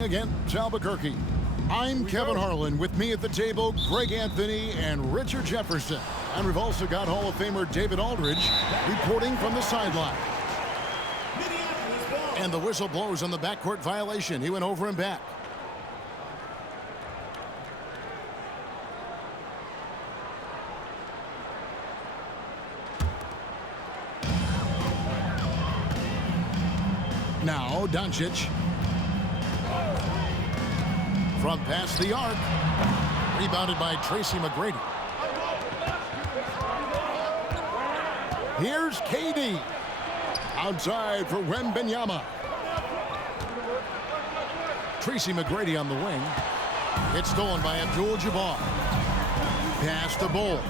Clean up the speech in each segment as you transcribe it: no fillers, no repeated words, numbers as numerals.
Against Albuquerque. I'm Kevin Harlan. With me at the table, Greg Anthony and Richard Jefferson. And we've also got Hall of Famer David Aldridge reporting from the sideline. And the whistle blows on the backcourt violation. He went over and back. Now, Doncic. From past the arc. Rebounded by Tracy McGrady. Here's KD. Outside for Wembanyama. Tracy McGrady on the wing. It's stolen by Abdul-Jabbar. Pass to Bull.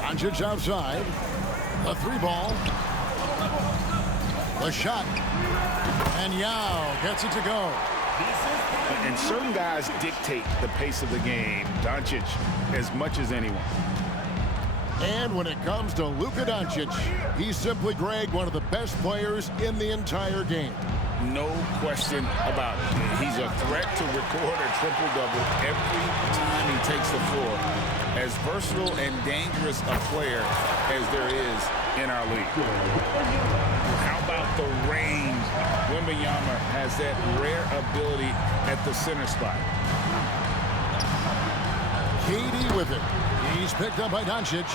Doncic outside. A three ball. The shot. And Yao gets it to go. And certain guys dictate the pace of the game. Doncic as much as anyone. And when it comes to Luka Doncic, he's simply, Greg, one of the best players in the entire game. No question about it. He's a threat to record a triple-double every time he takes the floor. As versatile and dangerous a player as there is in our league. How about the range? Wembanyama has that rare ability at the center spot. KD with it. He's picked up by Doncic.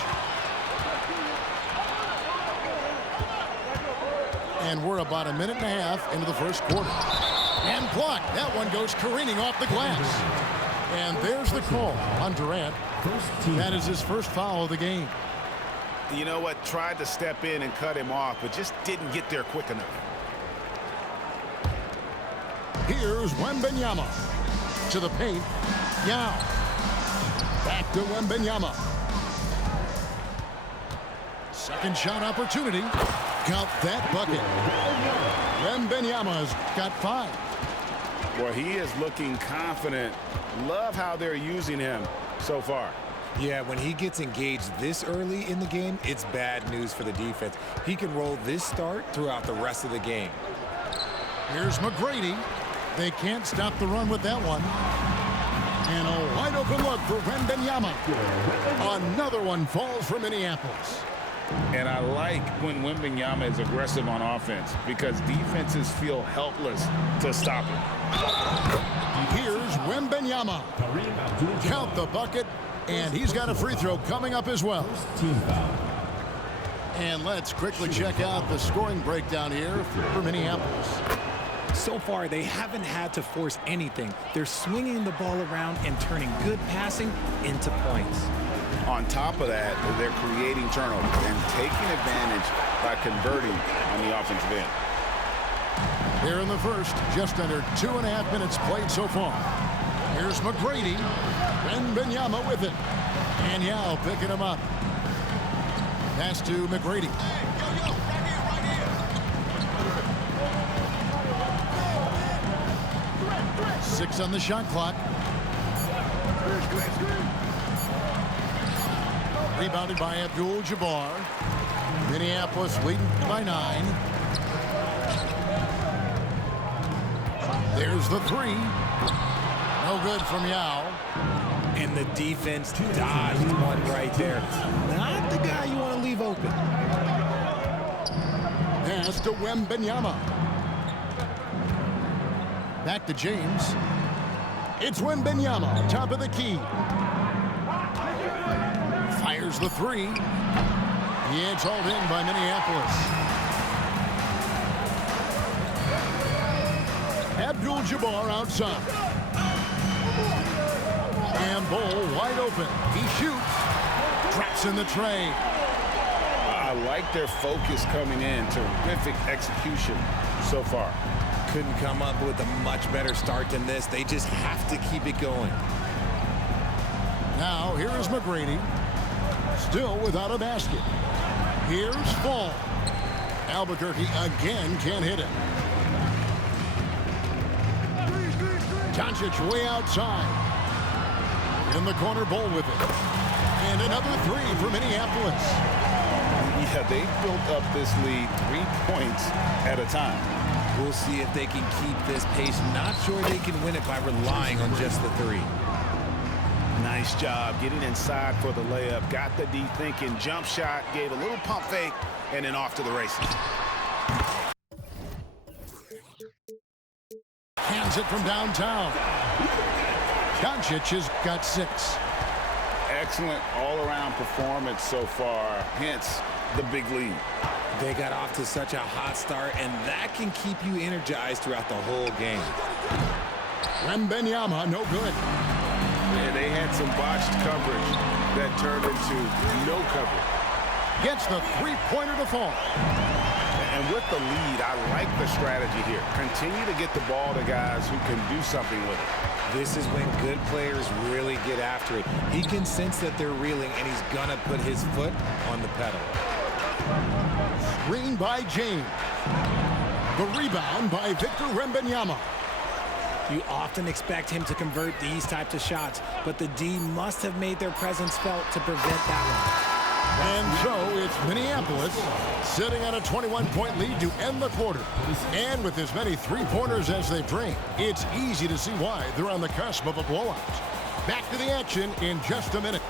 And we're about a minute and a half into the first quarter. And blocked. That one goes careening off the glass. And there's the call on Durant. That is his first foul of the game. You know what? Tried to step in and cut him off, but just didn't get there quick enough. Here's Wembanyama. To the paint. Yao. Back to Wembanyama. Second shot opportunity. Count that bucket. Wembanyama's got 5. Well, he is looking confident. Love how they're using him so far. Yeah, when he gets engaged this early in the game, it's bad news for the defense. He can roll this start throughout the rest of the game. Here's McGrady. They can't stop the run with that one. And a wide open look for Wembanyama. Another one falls for Minneapolis. And I like when Wembanyama is aggressive on offense because defenses feel helpless to stop him. Here's Wembanyama. Count the bucket, and he's got a free throw coming up as well. And let's quickly check out the scoring breakdown here for Minneapolis. So far, they haven't had to force anything. They're swinging the ball around and turning good passing into points. On top of that, they're creating turnovers and taking advantage by converting on the offensive end. Here in the first, just under 2.5 minutes played so far. Here's McGrady. Wembanyama with it. And Yao picking him up. Pass to McGrady. 6 on the shot clock. Rebounded by Abdul-Jabbar. Minneapolis leading by 9. There's the 3. No good from Yao. And the defense dodged one right there. Not the guy you want to leave open. Pass to Wembanyama. Back to James. It's Wembanyama, top of the key. Fires the 3. Yeah, it's hauled in by Minneapolis. Abdul-Jabbar outside. And Bull wide open. He shoots. Traps in the tray. I like their focus coming in. Terrific execution so far. Couldn't come up with a much better start than this. They just have to keep it going. Now, here is McGrady. Still without a basket. Here's Ball. Albuquerque again can't hit it. Doncic way outside. In the corner, Bull with it. And another 3 for Minneapolis. Yeah, they built up this lead 3 points at a time. We'll see if they can keep this pace. Not sure they can win it by relying on just the three. Nice job getting inside for the layup. Got the D thinking. Jump shot, gave a little pump fake, and then off to the races. Hands it from downtown. Doncic has got 6. Excellent all-around performance so far, hence the big lead. They got off to such a hot start, and that can keep you energized throughout the whole game. Wembanyama, no good. And they had some botched coverage that turned into no coverage. Gets the three-pointer to fall. And with the lead, I like the strategy here. Continue to get the ball to guys who can do something with it. This is when good players really get after it. He can sense that they're reeling, and he's going to put his foot on the pedal. Screen by James. The rebound by Victor Wembanyama. You often expect him to convert these types of shots, but the D must have made their presence felt to prevent that one. And so it's Minneapolis sitting on a 21-point lead to end the quarter. And with as many three-pointers as they bring, it's easy to see why they're on the cusp of a blowout. Back to the action in just a minute.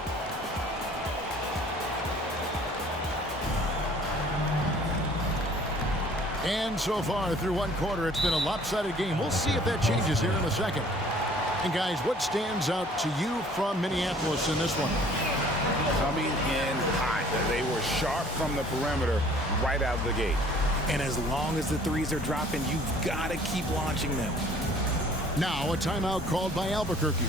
And so far through one quarter, it's been a lopsided game. We'll see if that changes here in a second. And guys, what stands out to you from Minneapolis in this one? Coming in hot. They were sharp from the perimeter right out of the gate. And as long as the threes are dropping, you've got to keep launching them. Now a timeout called by Albuquerque.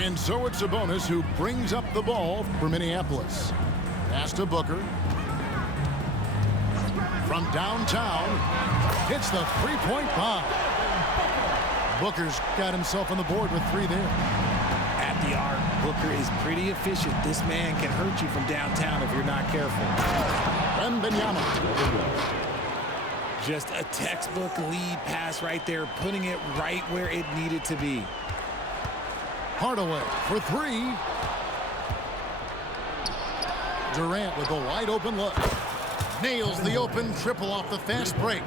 And so it's Sabonis who brings up the ball for Minneapolis. Pass to Booker. From downtown, hits the three-point bomb. Booker's got himself on the board with 3 there. At the arc, Booker is pretty efficient. This man can hurt you from downtown if you're not careful. Wembanyama. Just a textbook lead pass right there, putting it right where it needed to be. Hardaway for 3. Durant with a wide open look. Nails the open triple off the fast break.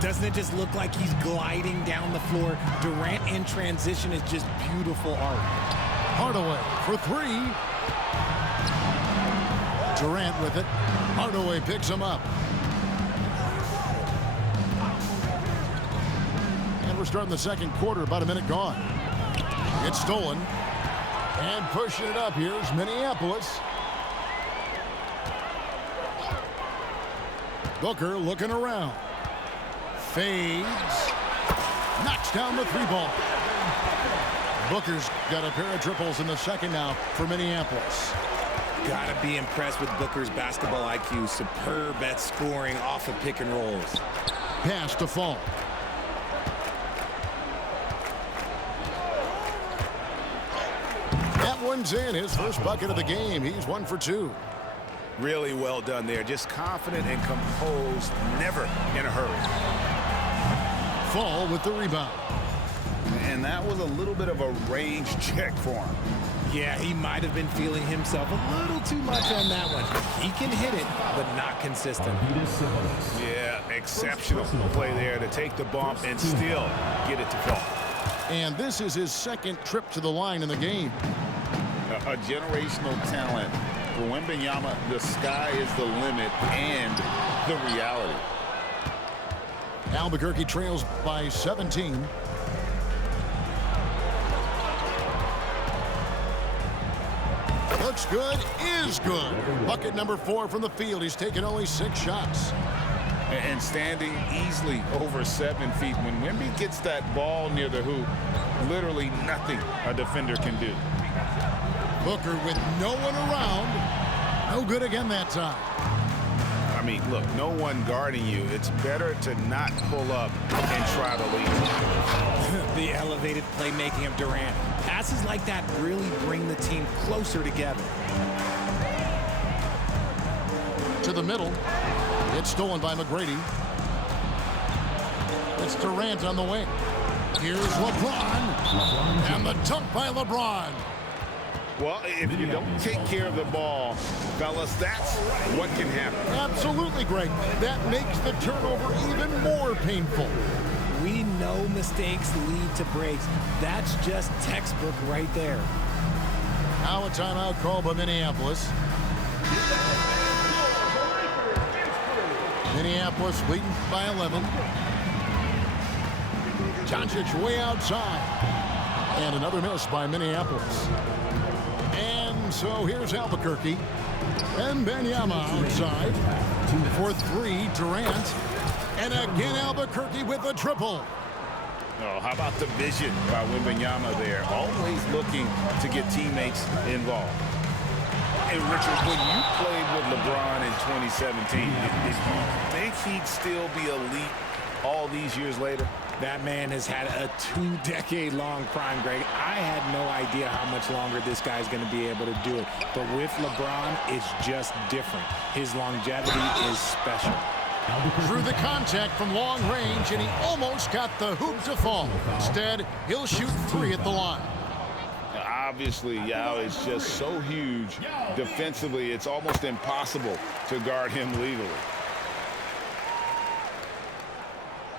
Doesn't it just look like he's gliding down the floor? Durant in transition is just beautiful art. Hardaway for 3. Durant with it. Hardaway picks him up. And we're starting the second quarter, about a minute gone. It's stolen. And pushing it up, here's Minneapolis. Booker looking around. Fades. Knocks down the 3-ball. Booker's got a pair of triples in the second now for Minneapolis. Gotta be impressed with Booker's basketball IQ. Superb at scoring off of pick and rolls. Pass to Fall. That one's in. His first bucket of the game. He's 1 for 2. Really well done there. Just confident and composed, never in a hurry. Fall with the rebound. And that was a little bit of a range check for him. Yeah, he might have been feeling himself a little too much on that one. He can hit it, but not consistent. Yeah, exceptional play there to take the bump and still get it to fall. And this is his second trip to the line in the game. A generational talent. For Wembanyama, the sky is the limit and the reality. Albuquerque trails by 17. Looks good, is good. Bucket number 4 from the field. He's taken only 6 shots. And standing easily over 7 feet. When Wemby gets that ball near the hoop, literally nothing a defender can do. Booker with no one around. No good again that time. I mean, look, no one guarding you. It's better to not pull up and try to lead. The elevated playmaking of Durant. Passes like that really bring the team closer together. To the middle. It's stolen by McGrady. It's Durant on the wing. Here's LeBron. And the dunk by LeBron. Well, if you don't take care of the ball, fellas, that's what can happen. Absolutely, Greg. That makes the turnover even more painful. We know mistakes lead to breaks. That's just textbook right there. Now a timeout call by Minneapolis. Minneapolis leading by 11. Doncic way outside. And another miss by Minneapolis. And so here's Albuquerque. And Wembanyama outside. For three, Durant. And again, Albuquerque with a triple. Oh, how about the vision by Wembanyama there? Always looking to get teammates involved. And Richard, when you played with LeBron in 2017, did you think he'd still be elite all these years later? That man has had a 2-decade-long prime, Greg. I had no idea how much longer this guy's going to be able to do it. But with LeBron, it's just different. His longevity is special. Through the contact from long range, and he almost got the hoop to fall. Instead, he'll shoot three at the line. Obviously, Yao is just so huge. Defensively, it's almost impossible to guard him legally.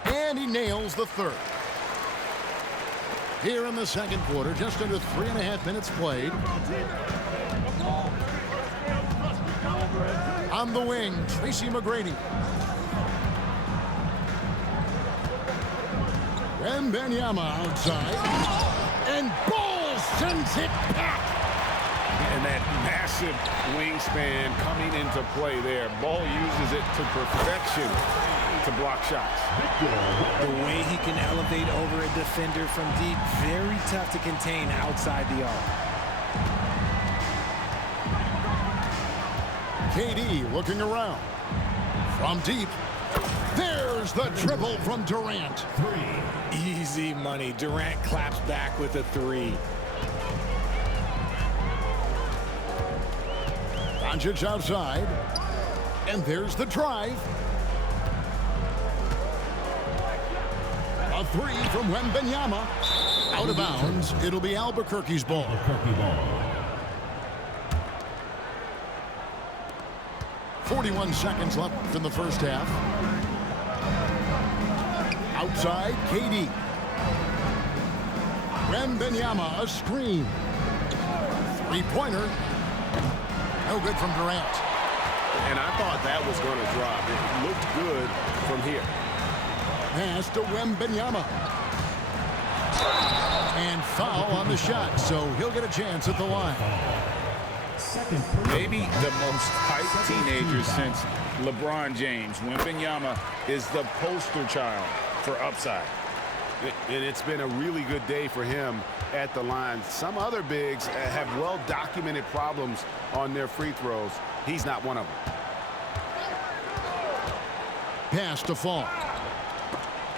And he nails the third. Here in the second quarter, just under 3.5 minutes played. On the wing, Tracy McGrady. Wembanyama outside. And Ball sends it back. And that massive wingspan coming into play there. Ball uses it to perfection to block shots. The way he can elevate over a defender from deep, very tough to contain outside the arc. KD looking around. From deep. There's the triple from Durant. Easy money. Durant claps back with a three. Doncic outside. And there's the drive. A three from Wembanyama. Out of bounds. It'll be Albuquerque's ball. 41 seconds left in the first half. Outside, KD. Wembanyama, a screen. Three-pointer. No good from Durant. And I thought that was going to drop. It looked good from here. Pass to Wembanyama. And foul on the shot, so he'll get a chance at the line. Maybe the most hyped teenager since LeBron James. Wembanyama is the poster child for upside. And it's been a really good day for him at the line. Some other bigs have well-documented problems on their free throws. He's not one of them. Pass to Fall.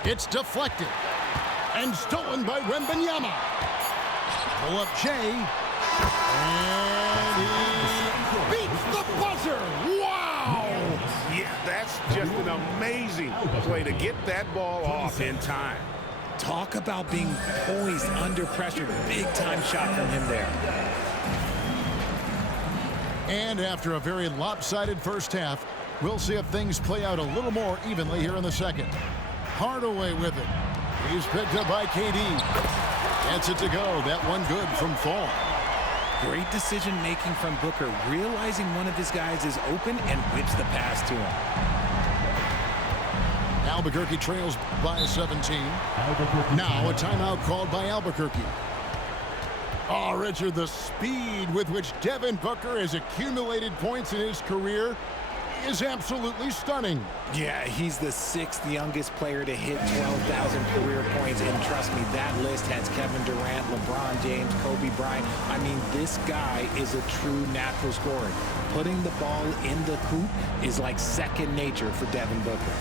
It's deflected. And stolen by Wembanyama. Pull up Jay. And he beats the buzzer. Wow! Yeah, that's just an amazing play to get that ball off in time. Talk about being poised under pressure. Big time shot from him there. And after a very lopsided first half, we'll see if things play out a little more evenly here in the second. Hardaway with it. He's picked up by KD. Gets it to go. That one good from Fall. Great decision-making from Booker, realizing one of his guys is open and whips the pass to him. Albuquerque trails by 17. Now a timeout called by Albuquerque. Oh, Richard, the speed with which Devin Booker has accumulated points in his career, is absolutely stunning. Yeah, he's the 6th youngest player to hit 12,000 career points. And trust me, that list has Kevin Durant, LeBron James, Kobe Bryant. I mean, this guy is a true natural scorer. Putting the ball in the hoop is like second nature for Devin Booker.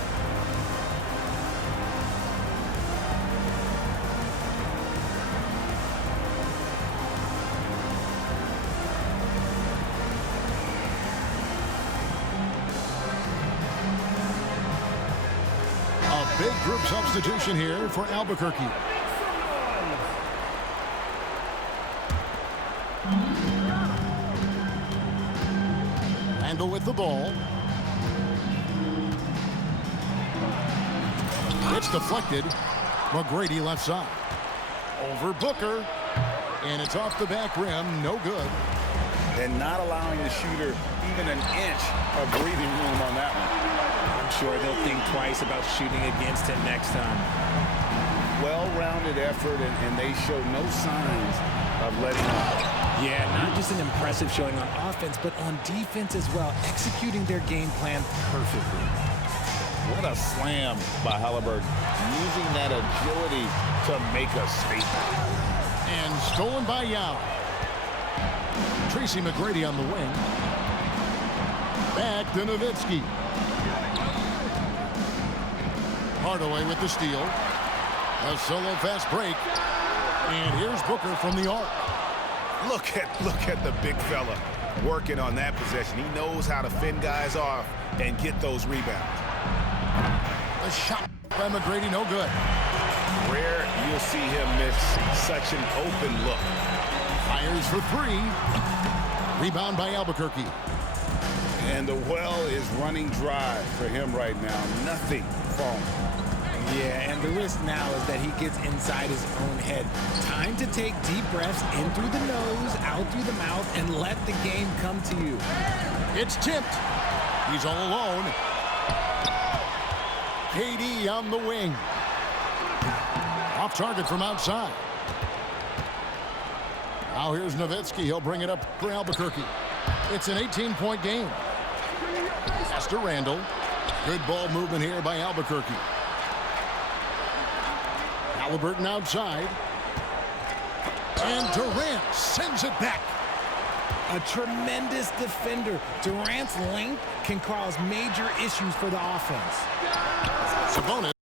Big group substitution here for Albuquerque. Randle with the ball. It's deflected. McGrady left side. Over Booker. And it's off the back rim. No good. And not allowing the shooter even an inch of breathing room on that one. I'm sure they'll think twice about shooting against him next time. Well-rounded effort, and they show no signs of letting up. Yeah, not just an impressive showing on offense, but on defense as well, executing their game plan perfectly. What a slam by Halliburton, using that agility to make a statement. And stolen by Yao. Tracy McGrady on the wing. Back to Nowitzki. Hardaway with the steal. A solo fast break. And here's Booker from the arc. Look at the big fella working on that possession. He knows how to fend guys off and get those rebounds. A shot by McGrady, no good. Rare you'll see him miss such an open look. Fires for three. Rebound by Albuquerque. And the well is running dry for him right now. Nothing falling. Yeah, and the risk now is that he gets inside his own head. Time to take deep breaths in through the nose, out through the mouth, and let the game come to you. It's tipped. He's all alone. KD on the wing. Off target from outside. Now here's Nowitzki. He'll bring it up for Albuquerque. It's an 18-point game. Pass to Randle. Good ball movement here by Albuquerque. Halliburton outside. And Durant sends it back. A tremendous defender. Durant's length can cause major issues for the offense. Sabonis.